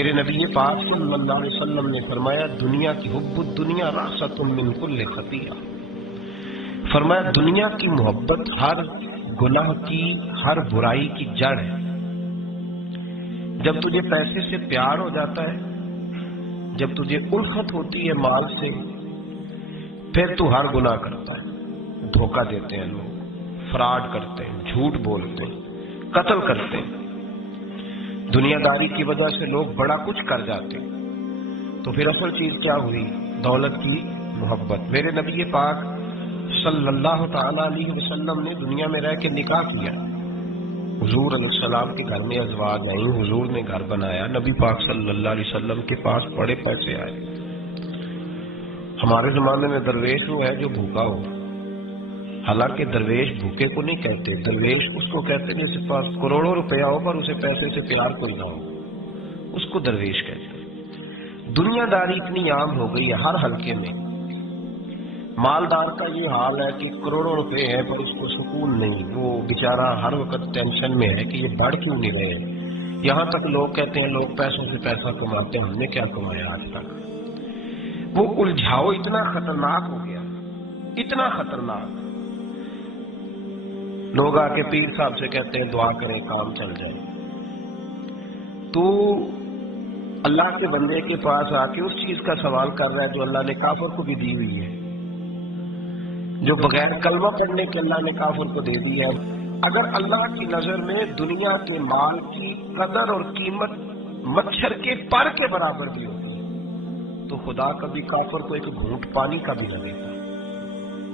میرے نبی پاک صلی اللہ علیہ وسلم نے فرمایا دنیا کی حب الدنیا راست من کل خطیہ، فرمایا دنیا کی محبت ہر گناہ کی، ہر برائی کی جڑ ہے۔ جب تجھے پیسے سے پیار ہو جاتا ہے، جب تجھے الفت ہوتی ہے مال سے، پھر تو ہر گناہ کرتا ہے۔ دھوکہ دیتے ہیں لوگ، فراڈ کرتے ہیں، جھوٹ بولتے ہیں، قتل کرتے ہیں۔ دنیا داری کی وجہ سے لوگ بڑا کچھ کر جاتے ہیں، تو پھر اصل چیز کیا ہوئی؟ دولت کی محبت۔ میرے نبی پاک صلی اللہ تعالی علیہ وسلم نے دنیا میں رہ کے نکاح کیا۔ حضور علیہ السلام کے گھر میں ازواج آئیں، حضور نے گھر بنایا، نبی پاک صلی اللہ علیہ وسلم کے پاس بڑے پیسے آئے۔ ہمارے زمانے میں درویش وہ ہے جو بھوکا ہو، حالانکہ درویش بھوکے کو نہیں کہتے، درویش اس کو کہتے جس کے پاس کروڑوں روپیہ ہو پر اسے پیسے سے پیار کوئی نہ ہو، اس کو درویش کہتے۔ دنیا داری اتنی عام ہو گئی ہے ہر حلقے میں۔ مالدار کا یہ حال ہے کہ کروڑوں روپے ہیں پر اس کو سکون نہیں، وہ بیچارہ ہر وقت ٹینشن میں ہے کہ یہ بڑھ کیوں نہیں رہے۔ یہاں تک لوگ کہتے ہیں لوگ پیسوں سے پیسہ کماتے ہیں، ہم نے کیا کمایا آج تک۔ وہ الجھاؤ اتنا خطرناک ہو گیا، اتنا خطرناک۔ لوگ آ کے پیر صاحب سے کہتے ہیں دعا کریں کام چل جائے، تو اللہ کے بندے کے پاس آ کے اس چیز کا سوال کر رہا ہے جو اللہ نے کافر کو بھی دی ہوئی ہے، جو بغیر کلمہ پڑھنے کے اللہ نے کافر کو دے دی ہے۔ اگر اللہ کی نظر میں دنیا کے مال کی قدر اور قیمت مچھر کے پر کے برابر بھی ہوتی تو خدا کبھی کافر کو ایک گھونٹ پانی کا بھی نہ دیتا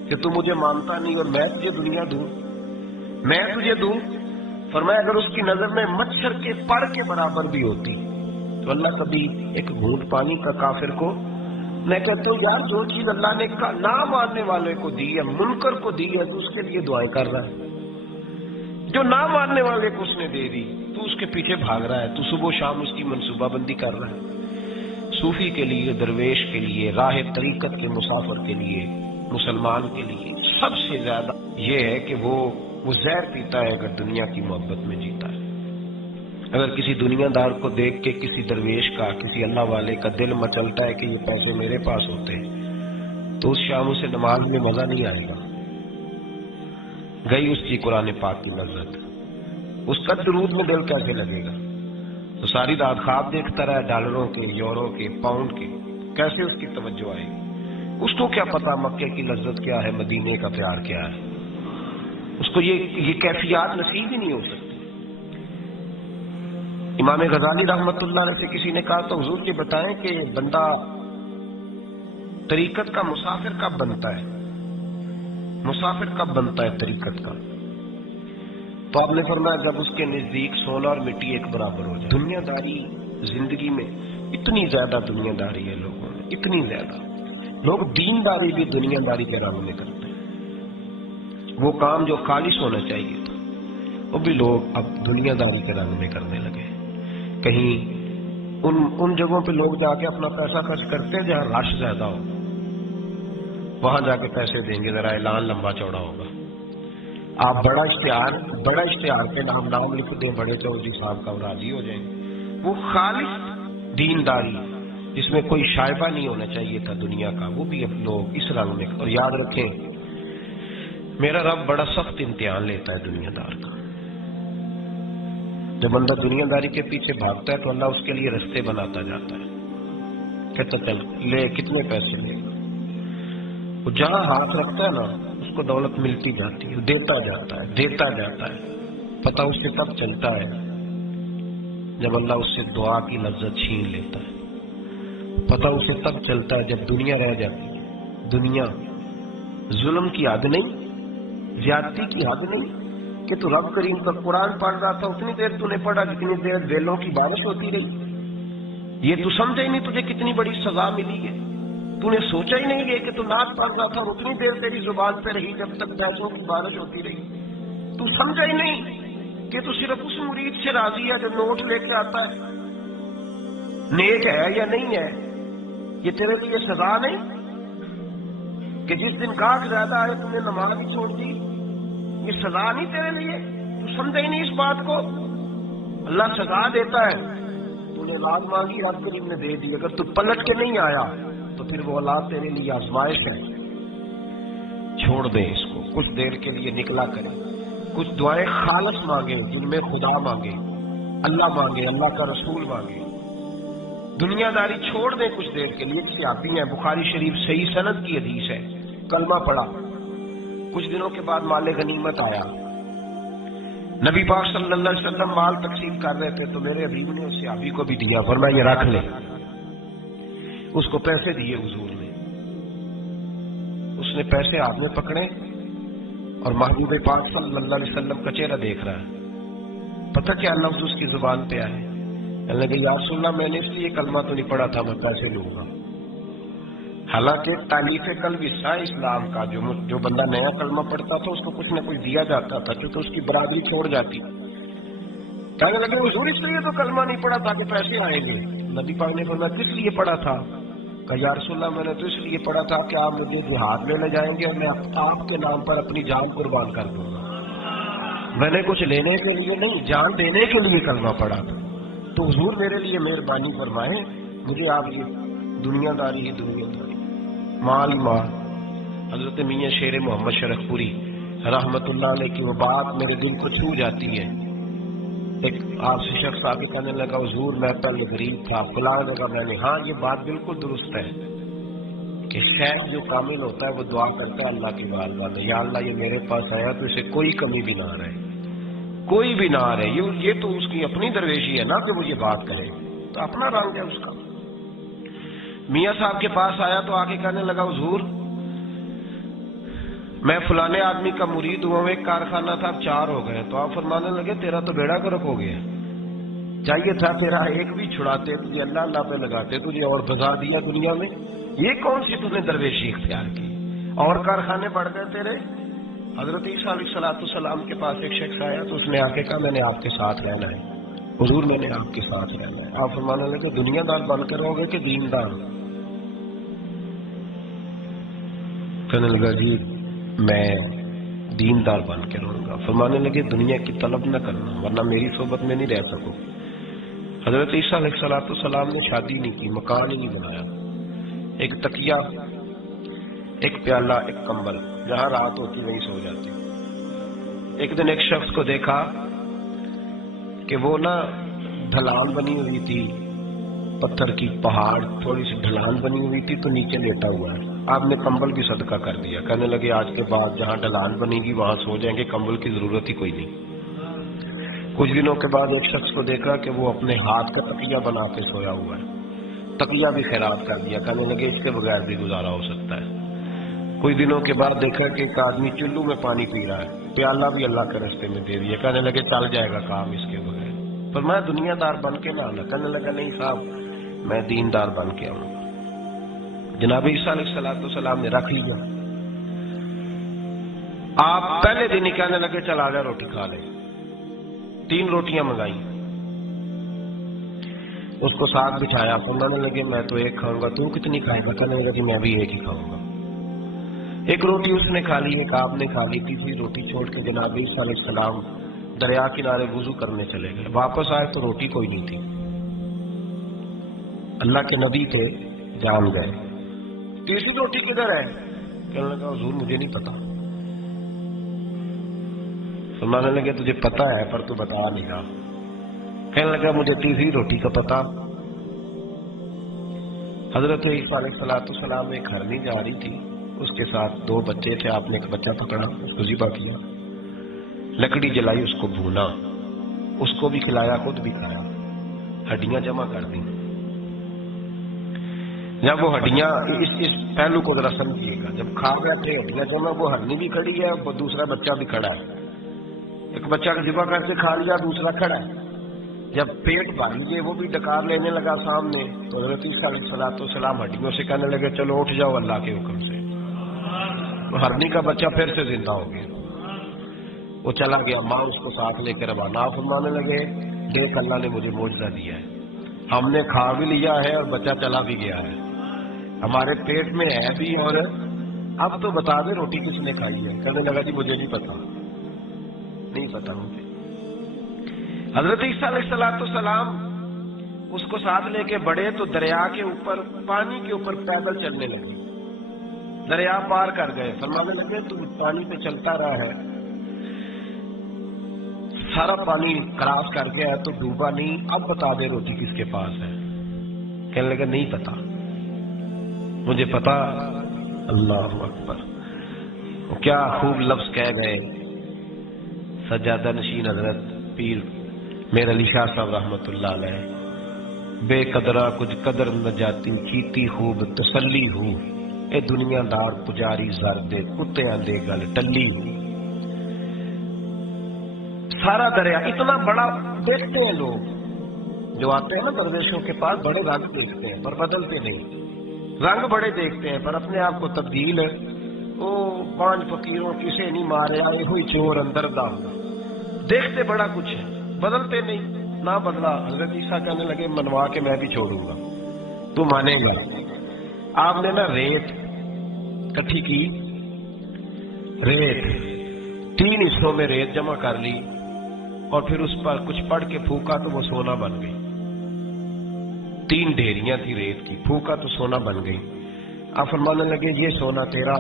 کہ تو مجھے مانتا نہیں اور میں تجھے دنیا دوں، میں تجھے دوں۔ فرمایا اگر اس کی نظر میں مچھر کے پر کے برابر بھی ہوتی تو اللہ کبھی ایک گھونٹ پانی کا کافر کو۔ میں کہتا ہوں یار جو چیز اللہ نے نہ ماننے والے کو دی ہے، منکر کو دی ہے، تو اس کے لیے دعائیں کر رہا ہے۔ جو نہ ماننے والے کو اس نے دے دی تو اس کے پیچھے بھاگ رہا ہے، تو صبح و شام اس کی منصوبہ بندی کر رہا ہے۔ صوفی کے لیے، درویش کے لیے، راہ طریقت کے مسافر کے لیے، مسلمان کے لیے سب سے زیادہ یہ ہے کہ وہ زہر پیتا ہے اگر دنیا کی محبت میں جیتا ہے۔ اگر کسی دنیا دار کو دیکھ کے کسی درویش کا، کسی اللہ والے کا دل مچلتا ہے کہ یہ پیسے میرے پاس ہوتے تو اس شام اسے نماز میں مزہ نہیں آئے گا، گئی اس کی قرآن پاک کی لذت، اس کا درود میں دل کیسے لگے گا؟ تو ساری رات خواب دیکھتا رہا ڈالروں کے، یورو کے، پاؤنڈ کے، کیسے اس کی توجہ آئے گی؟ اس کو کیا پتا مکے کی لذت کیا ہے، مدینے کا پیار کیا ہے؟ اس کو یہ کیفیات نصیب ہی نہیں ہو سکتی۔ امام غزالی رحمت اللہ علیہ سے کسی نے کہا تو حضور یہ بتائیں کہ بندہ طریقت کا مسافر کب بنتا ہے، مسافر کب بنتا ہے طریقت کا؟ تو آپ نے فرمایا جب اس کے نزدیک سونا اور مٹی ایک برابر ہو جائے۔ دنیا داری زندگی میں اتنی زیادہ دنیا داری ہے لوگوں میں، اتنی زیادہ۔ لوگ دین داری بھی دنیا داری کے رنگ میں کرتے ہیں، وہ کام جو خالص ہونا چاہیے تھا وہ بھی لوگ اب دنیا داری کے رنگ میں کرنے لگے۔ کہیں ان جگہوں پہ لوگ جا کے اپنا پیسہ خرچ کرتے ہیں جہاں رش زیادہ ہو، وہاں جا کے پیسے دیں گے، ذرا اعلان لمبا چوڑا ہوگا۔ آپ بڑا اشتہار کے نام لکھ دیں بڑے چودھری صاحب کا، راضی ہو جائیں گے۔ وہ خالص دینداری جس میں کوئی شائبہ نہیں ہونا چاہیے تھا دنیا کا، وہ بھی اب لوگ اس رنگ میں۔ اور یاد رکھیں میرا رب بڑا سخت امتحان لیتا ہے دنیا دار کا۔ جب بندہ دنیا داری کے پیچھے بھاگتا ہے تو اللہ اس کے لیے رستے بناتا جاتا ہے، کہتا چل لے کتنے پیسے لے گا۔ وہ جہاں ہاتھ رکھتا ہے نا اس کو دولت ملتی جاتی ہے، دیتا جاتا ہے۔ پتہ اس سے تب چلتا ہے جب اللہ اس سے دعا کی لذت چھین لیتا ہے۔ پتہ اسے تب چلتا ہے جب دنیا رہ جاتی ہے۔ دنیا ظلم کی حد نہیں، زیادتی کی حد نہیں کہ تو رب کریم کا قرآن پڑھ رہا تھا اتنی دیر تو نے پڑھا جتنی دیر ویلوں کی بارش ہوتی رہی۔ یہ تو سمجھا ہی نہیں تجھے کتنی بڑی سزا ملی ہے۔ تو نے سوچا ہی نہیں ہے کہ تو نعت پڑھ رہا تھا اور اتنی دیر تیری زبان پہ رہی جب تک پیسوں کی بارش ہوتی رہی۔ تو سمجھا ہی نہیں کہ تو صرف اس مرید سے راضی ہے جو نوٹ لے کے آتا ہے، نیک ہے یا نہیں ہے۔ یہ تیرے لیے سزا نہیں کہ جس دن گاہک زیادہ آئے تم نے نماز ہی چھوڑ دی، یہ سزا نہیں تیرے لیے؟ تو سمجھا ہی نہیں اس بات کو۔ اللہ سزا دیتا ہے، تو نے اولاد مانگی، رب کریم نے دے دی، اگر تو پلٹ کے نہیں آیا تو پھر وہ اولاد تیرے لیے آزمائش ہے۔ چھوڑ دے اس کو، کچھ دیر کے لیے نکلا کرے، کچھ دعائیں خالص مانگے جن میں خدا مانگے، اللہ مانگے، اللہ کا رسول مانگے، دنیا داری چھوڑ دیں کچھ دیر کے لیے۔ صحابی ہیں، بخاری شریف صحیح سند کی حدیث ہے، کلمہ پڑھا، کچھ دنوں کے بعد مال غنیمت آیا، نبی پاک صلی اللہ علیہ وسلم مال تقسیم کر رہے تھے تو میرے حبیب نے اس صحابی کو بھی دیا، فرمایا یہ رکھ لے، اس کو پیسے دیے حضور نے، اس نے پیسے ہاتھ میں پکڑے اور محبوب پاک صلی اللہ علیہ وسلم کا چہرہ دیکھ رہا ہے، پتہ کیا لفظ اس کی زبان پہ آئے، کہنے لگے یا رسول اللہ میں نے اس لیے کلمہ تو نہیں پڑھا تھا میں پیسے لوں گا۔ حالانکہ تالیف قلب حصہ ہے اسلام کا، جو بندہ نیا کلمہ پڑھتا تھا اس کو کچھ نہ کچھ دیا جاتا تھا کیونکہ اس کی برادری چھوڑ جاتی۔ کہنے لگے حضور اس لیے تو کلمہ نہیں پڑھا تھا کہ پیسے آئیں گے۔ نبی پاک نے فرمایا کس لیے پڑھا تھا؟ کہا یا رسول اللہ میں نے تو اس لیے پڑھا تھا کہ آپ مجھے جہاد میں لے جائیں گے اور میں آپ کے نام پر اپنی جان قربان کر دوں گا۔ میں نے کچھ لینے کے لیے نہیں، جان دینے کے لیے کلمہ پڑھا تھا۔ تو حضور میرے لیے مہربانی فرمائیں، مجھے آپ یہ دنیا داری ہی دنیا داری، مال ہی مال۔ حضرت میاں شیر محمد شرف پوری رحمت اللہ علیہ کی وہ بات میرے دل کو چھو جاتی ہے۔ ایک آپ سے شخص آ کے کہنے لگا حضور میں پہلے غریب تھا، فلاں جگہ میں نے، ہاں یہ بات بالکل درست ہے کہ شیخ جو کامل ہوتا ہے وہ دعا کرتا ہے اللہ کی بارگاہ میں، یا اللہ یہ میرے پاس آیا تو اسے کوئی کمی بھی نہ رہے، کوئی بھی نہ رہے۔ یہ تو اس کی اپنی درویشی ہے نا کہ وہ یہ بات کرے، تو اپنا رنگ ہے اس کا۔ میاں صاحب کے پاس آیا تو آگے کہنے لگا حضور میں فلانے آدمی کا مرید ہوا ہوں، ایک کارخانہ تھا اب 4 ہو گئے، تو آپ فرمانے لگے تیرا تو بیڑا گرک ہو گیا، چاہیے تھا تیرا ایک بھی چھڑاتے، تجھے اللہ اللہ پہ لگاتے، تجھے اور بھگا دیا دنیا میں، یہ کون سی تم نے درویشی اختیار کی، اور کارخانے بڑھ گئے تیرے۔ حضرت عیسیٰ علیہ السلام کے پاس ایک شخص آیا تو اس نے آ کے کہا میں نے آپ کے ساتھ رہنا ہے حضور، میں نے آپ کے ساتھ رہنا ہے۔ آپ فرمانے لگے دنیا دار بن کر رہو گے کہ دین دار؟ کہنے لگا جی میں دین دار بن کے رہوں گا۔ فرمانے لگے دنیا کی طلب نہ کرنا ورنہ میری صحبت میں نہیں رہ سکو۔ حضرت عیسیٰ علیہ السلام نے شادی نہیں کی، مکان ہی نہیں بنایا، ایک تکیہ، ایک پیالہ، ایک کمبل، جہاں رات ہوتی وہیں سو جاتی۔ ایک دن ایک شخص کو دیکھا کہ وہ نا ڈھلان بنی ہوئی تھی، پتھر کی پہاڑ تھوڑی سی ڈھلان بنی ہوئی تھی تو نیچے لیٹا ہوا ہے، آپ نے کمبل بھی صدقہ کر دیا۔ کہنے لگے آج کے بعد جہاں ڈھلان بنے گی وہاں سو جائیں گے، کمبل کی ضرورت ہی کوئی نہیں۔ کچھ دنوں کے بعد ایک شخص کو دیکھا کہ وہ اپنے ہاتھ کا تکیہ بنا کے سویا ہوا ہے، تکیہ بھی خیرات کر دیا۔ کہنے لگے اس کے بغیر بھی گزارا ہو سکتا ہے۔ کچھ دنوں کے بعد دیکھا کہ ایک آدمی چلو میں پانی پی رہا ہے، پیالہ بھی اللہ کے راستے میں دے دیا۔ کہنے لگے چل جائے گا کام اس کے بغیر۔ پر میں دنیا دار بن کے نہ آنا۔ کہنے لگا نہیں صاحب میں دین دار بن کے آؤں گا۔ جناب عیسیٰ علیہ السلام نے رکھ لیا۔ آپ پہلے دن ہی کہنے لگے چل آ جا روٹی کھا لے۔ 3 روٹیاں منگائی، اس کو ساتھ بچھایا، فرمانے لگے میں تو ایک کھاؤں گا، تو کتنی کھائے گا؟ کہنے لگا کہ میں بھی ایک ہی کھاؤں گا۔ ایک روٹی اس نے کھا لی، ایک آپ نے کھا لی، تیسری روٹی چھوڑ کے جناب عیسیٰ علیہ السلام دریا کنارے وضو کرنے چلے گئے۔ واپس آئے تو روٹی کوئی نہیں تھی۔ اللہ کے نبی تھے، جان گئے، تیسری روٹی کدھر ہے؟ کہنے لگا حضور مجھے نہیں پتا۔ فرمانے لگے تجھے پتا ہے پر تو بتا نہیں رہا۔ کہنے لگا مجھے تیسری روٹی کا پتا۔ حضرت عیسیٰ علیہ السلام ایک ہرنی جا رہی تھی، اس کے ساتھ 2 بچے تھے، آپ نے ایک بچہ پکڑا، اس کو ذبح کیا، لکڑی جلائی، اس کو بھونا، اس کو بھی کھلایا، خود بھی کھایا، ہڈیاں جمع کر دی۔ جب وہ ہڈیاں، اس پہلو کو ذرا سمجھیے گا، جب کھا گیا تھے ہڈیاں جمع، وہ ہرنی بھی کھڑی ہے، وہ دوسرا بچہ بھی کھڑا ہے، ایک بچہ کا ذبح کر کے کھا لیا، دوسرا کھڑا ہے۔ جب پیٹ بھاری گئے وہ بھی ڈکار لینے لگا سامنے، تو حضرت عیسیٰ علیہ السلام ہڈیوں سے کہنے لگے چلو اٹھ جاؤ اللہ کے حکم سے۔ تو ہرنی کا بچہ پھر سے زندہ ہو گیا، وہ چلا گیا، ماں اس کو ساتھ لے کے روانہ۔ فرمانے لگے دیکھ اللہ نے مجھے معجزہ دیا ہے، ہم نے کھا بھی لیا ہے اور بچہ چلا بھی گیا ہے، ہمارے پیٹ میں ہے بھی، اور اب تو بتا دے روٹی کس نے کھائی ہے؟ کہنے لگا جی مجھے نہیں پتا، نہیں پتا مجھے۔ حضرت عیسیٰ علیہ السلام اس کو ساتھ لے کے بڑھے تو دریا کے اوپر، پانی کے اوپر پیدل چلنے لگے، دریا پار کر گئے۔ فرمانے لگے تو پانی پہ چلتا رہا ہے، سارا پانی کراس کر گیا ہے تو ڈوبا نہیں، اب بتا دے روٹی کس کے پاس ہے؟ کہنے لگا نہیں پتا، مجھے پتا۔ اللہ اکبر، کیا خوب لفظ کہہ گئے سجادہ نشین حضرت پیر میر علی شاہ صاحب رحمت اللہ علیہ، بے قدرہ کچھ قدر نہ جاتی، کیتی خوب تسلی ہو، اے دنیا دار پجاری زر دے، کتیاں دے گل ٹلی ہو۔ سارا دریا اتنا بڑا دیکھتے ہیں لوگ جو آتے ہیں نا درویشوں کے پاس، بڑے رنگ دیکھتے ہیں پر بدلتے نہیں، رنگ بڑے دیکھتے ہیں پر اپنے آپ کو تبدیل ہے۔ وہ 5 فقیروں کسے نہیں مارے، آئے ہوئی چور اندر دا، دیکھتے بڑا کچھ ہے بدلتے نہیں۔ نہ بدلا، حضرت عیسیٰ کہنے لگے منوا کے میں بھی چھوڑوں گا، تو مانے گا۔ آپ نے نا ریت کٹھی کی، ریت 3 حصوں میں ریت جمع کر لی اور پھر اس پر کچھ پڑھ کے پھونکا تو وہ سونا بن گئی۔ 3 ڈھیریاں تھی ریت کی، پھونکا تو سونا بن گئی۔ آپ فرمانے لگے یہ سونا تیرا،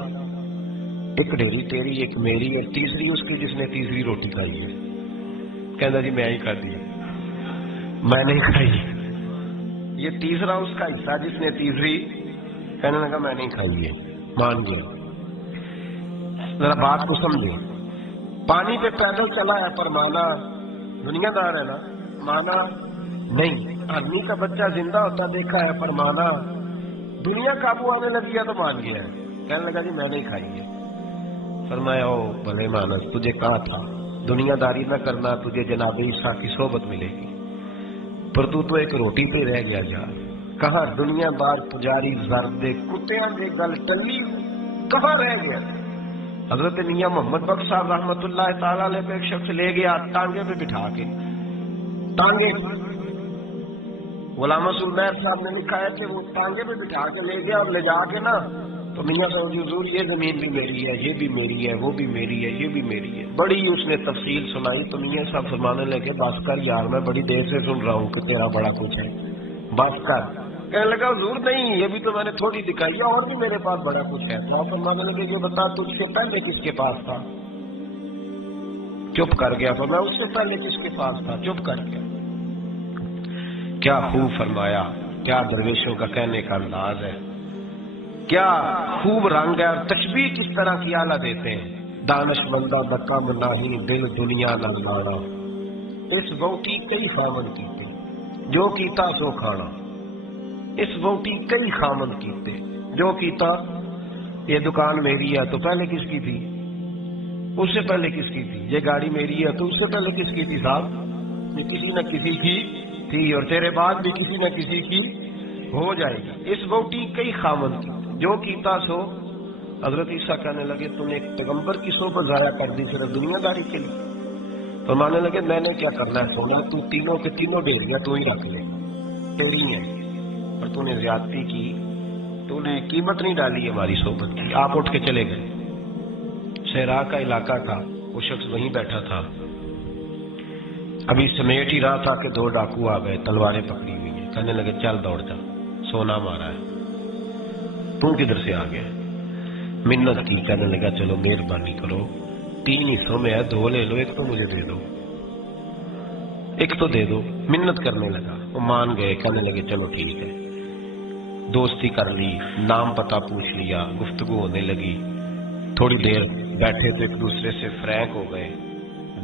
ایک ڈھیری تیری، ایک میری، اور تیسری اس کی جس نے تیسری روٹی کھائی ہے۔ کہنا جی میں ہی کھا دی، میں نہیں کھائی۔ یہ تیسرا اس کا حصہ جس نے تیسری، کہنے لگا میں نہیں کھائی ہے، مان گیا۔ ذرا بات کو سمجھے، پانی پہ پیدل چلا ہے پر مانا دنیا دار ہے نا، مانا نہیں۔ آدمی کا بچہ زندہ ہوتا دیکھا ہے پر مانا، دنیا قابو آنے لگ گیا تو مان گیا ہے۔ کہنے لگا جی میں نہیں کھائی ہے۔ فرمایا او بھلے مانس، تجھے کہا تھا دنیا داری نہ کرنا، تجھے جناب عیسیٰ کی صحبت ملے گی، پر تو ایک روٹی پہ رہ گیا جا۔ کہاں دنیا دار پجاری زرد کتیاں دے گل ٹلی، کہاں رہ گیا؟ حضرت میاں محمد بخش صاحب رحمت اللہ تعالی علیہ پہ ایک شخص لے گیا ٹانگے پہ بٹھا کے، ٹانگے، غلام رسول مہر صاحب نے لکھا ہے کہ وہ ٹانگے پہ بٹھا کے لے گیا اور لے جا کے نا تو میاں صاحب حضور یہ زمین بھی میری ہے، یہ بھی میری ہے، وہ بھی میری ہے، یہ بھی میری ہے، بڑی اس نے تفصیل سنائی۔ تو میاں صاحب فرمانے لگے بس کر یار، میں بڑی دیر سے سن رہا ہوں کہ تیرا بڑا کچھ ہے، بس کر۔ کہنے لگا حضور نہیں، یہ بھی تو میں نے تھوڑی دکھائی ہے، اور بھی میرے پاس بڑا کچھ ہے۔ تو آپ فرمانے لگے یہ بتا تجھ سے پہلے کس کے پاس تھا؟ چپ کر گیا۔ فرمایا اس سے پہلے کس کے پاس تھا؟ چپ کر گیا۔ کیا خوب فرمایا، کیا درویشوں کا کہنے کا انداز ہے، کیا خوب رنگ ہے، اور تشبیہ کس طرح کی اعلیٰ دیتے ہیں۔ دانش مندہ دکم نہیں دل دنیا نہ مانا، اس ووٹی کئی خامن کیتے جو کیتا سو کھانا، اس ووٹی کئی خامن کیتے جو کیتا۔ یہ دکان میری ہے تو پہلے کس کی تھی؟ اس سے پہلے کس کی تھی؟ یہ گاڑی میری ہے تو اس سے پہلے کس کی تھی صاحب؟ یہ کسی نہ کسی کی تھی، اور تیرے بعد بھی کسی نہ کسی کی ہو جائے گی۔ اس ووٹی کئی خامن کی جو کیتا سو۔ حضرت عیسیٰ کہنے لگے تم نے ایک پیغمبر کی صحبت ضائع کر دی صرف دنیا داری کے لیے۔ فرمانے لگے میں نے کیا کرنا ہے سونا، تو تینوں کے تینوں ڈیریاں تو ہی رکھ لے، تیری ہیں، اور تو نے زیادتی کی، تو نے قیمت نہیں ڈالی ہماری صحبت کی۔ آپ اٹھ کے چلے گئے۔ صحرا کا علاقہ تھا، وہ شخص وہیں بیٹھا تھا، ابھی سمیٹ ہی رہا تھا کہ 2 ڈاکو آ گئے، تلواریں پکڑی ہوئی ہیں۔ کہنے لگے چل دوڑ جا، سونا مارا ہے، تم کدھر سے آ گیا؟ منت کی۔ کہنے لگا چلو مہربانی کرو، 3 حصوں میں ہے، 2 لے لو، ایک تو مجھے دے دو، ایک تو دے دو۔ منت کرنے لگا، وہ مان گئے۔ کہنے لگے چلو ٹھیک ہے۔ دوستی کر لی، نام پتہ پوچھ لیا، گفتگو ہونے لگی، تھوڑی دیر بیٹھے تو ایک دوسرے سے فرینک ہو گئے،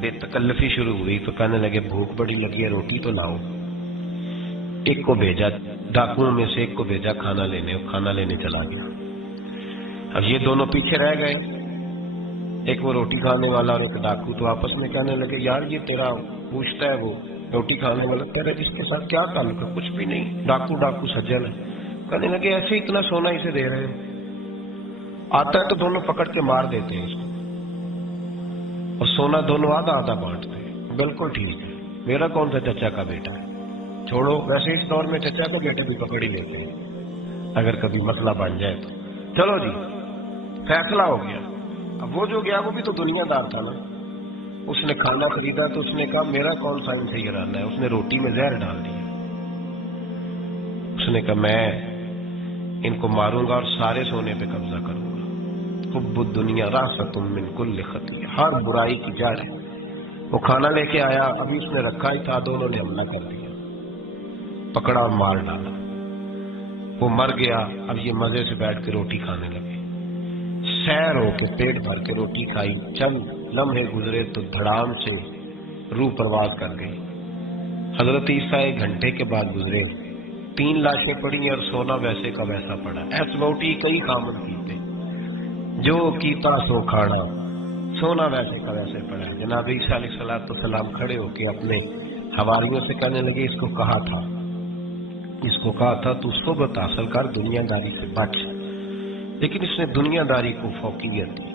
بے تکلفی شروع ہوئی۔ تو کہنے لگے بھوک بڑی لگی ہے، روٹی تو لاؤ۔ ایک کو بھیجا، ڈاکوؤں میں سے ایک کو بھیجا کھانا لینے، وہ کھانا لینے چلا گیا۔ اب یہ دونوں پیچھے رہ گئے، ایک وہ روٹی کھانے والا اور ایک ڈاکو۔ تو آپس میں کہنے لگے یار یہ تیرا پوچھتا ہے وہ روٹی کھانے والا، تیرا اس کے ساتھ کیا تعلق ہے؟ کچھ بھی نہیں، ڈاکو ڈاکو سجن ہے۔ کہنے لگے ایسے اتنا سونا اسے دے رہے ہیں، آتا ہے تو دونوں پکڑ کے مار دیتے ہیں اس کو، اور سونا دونوں آدھا آدھا بانٹتے ہیں۔ بالکل ٹھیک ہے، میرا کون سا چچا کا بیٹا ہے، چھوڑو، ویسے اس دور میں چچا کا بیٹا بھی پکڑ ہی لیتے ہیں اگر کبھی مسئلہ بن جائے تو۔ چلو جی فیصلہ ہو گیا۔ اب وہ جو گیا وہ بھی تو دنیا دار تھا نا، اس نے کھانا خریدا تو اس نے کہا میرا کون سا ان سے یہ رہنا ہے، اس نے روٹی میں زہر ڈال دیا۔ نے کہا میں ان کو ماروں گا اور سارے سونے پہ قبضہ کروں گا. حب الدنیا راست من کل خطیہ، ہر برائی کی جڑ ہے. وہ کھانا لے کے آیا، ابھی اس نے رکھا ہی تھا، دونوں نے حملہ کر دیا، پکڑا اور مار ڈالا. وہ مر گیا. اب یہ مزے سے بیٹھ کے روٹی کھانے لگے. سیر ہو کے پیٹ بھر کے روٹی کھائی، چند لمحے گزرے تو دھڑام سے روح پرواز کر گئی. حضرت عیسیٰ 1 گھنٹے کے بعد گزرے، 3 لاشیں پڑی اور سونا ویسے کا ویسا پڑا. ایس لوٹی کئی کامن کیتے، جو کیتا سو کھانا، سونا ویسے کا ویسے پڑا. جناب عیسیٰ علیہ السلام کھڑے ہو کے اپنے حواریوں سے کہنے لگے اس کو کہا تھا تو صحبت حاصل کر، دنیا داری سے بچ. لیکن اس نے دنیا داری کو فوقیت دی،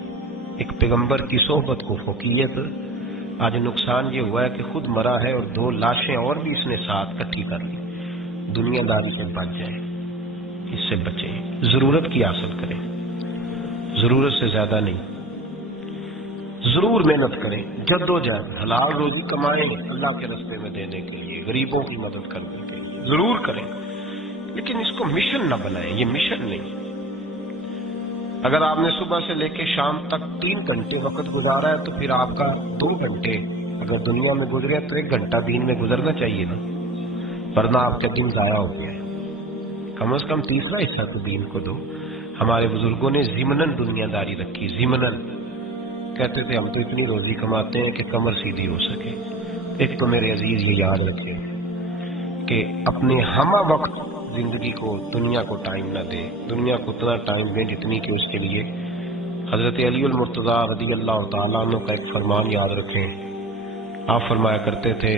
ایک پیغمبر کی صحبت کو فوقیت. آج نقصان یہ ہوا ہے کہ خود مرا ہے اور 2 لاشیں اور بھی اس نے ساتھ کٹھی کر لی. دنیا داری سے بچ جائے، اس سے بچیں، ضرورت کی حاصل کریں، ضرورت سے زیادہ نہیں. ضرور محنت کریں، جدوجہد، حلال روزی کمائیں اللہ کے راستے میں دینے کے لیے، غریبوں کی مدد کرنے کے لیے ضرور کریں، لیکن اس کو مشن نہ بنائیں. یہ مشن نہیں. اگر آپ نے صبح سے لے کے شام تک 3 گھنٹے وقت گزارا ہے تو پھر آپ کا 2 گھنٹے اگر دنیا میں گزرے تو 1 گھنٹہ دین میں گزرنا چاہیے نا، ورنہ آپ کا دن ضائع ہو گیا ہے. کم از کم تیسرا حصہ تو دین کو دو. ہمارے بزرگوں نے ضمناً دنیا داری رکھی، ضمناً کہتے تھے ہم تو اتنی روزی کماتے ہیں کہ کمر سیدھی ہو سکے. ایک تو میرے عزیز یہ یاد رکھیں کہ اپنے ہمہ وقت زندگی کو، دنیا کو ٹائم نہ دیں. دنیا کو اتنا ٹائم دیں جتنی کہ اس کے لیے. حضرت علی المرتضیٰ رضی اللہ تعالیٰ عنہ کا ایک فرمان یاد رکھیں. آپ فرمایا کرتے تھے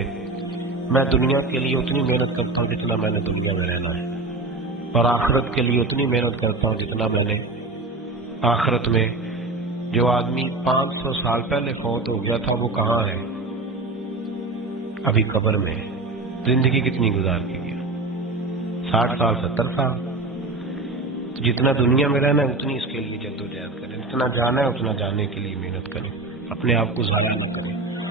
میں دنیا کے لیے اتنی محنت کرتا ہوں جتنا میں نے دنیا میں رہنا ہے، اور آخرت کے لیے اتنی محنت کرتا ہوں جتنا میں نے آخرت میں. جو آدمی 500 سال پہلے فوت ہو گیا تھا وہ کہاں ہے؟ ابھی قبر میں ہے. زندگی کتنی گزار کے گیا؟ 60 سال 70 سال. جتنا دنیا میں رہنا ہے اتنی اس کے لیے جدوجہد کریں، جتنا جانا ہے اتنا جانے کے لیے محنت کریں، اپنے آپ کو ضائع نہ کریں.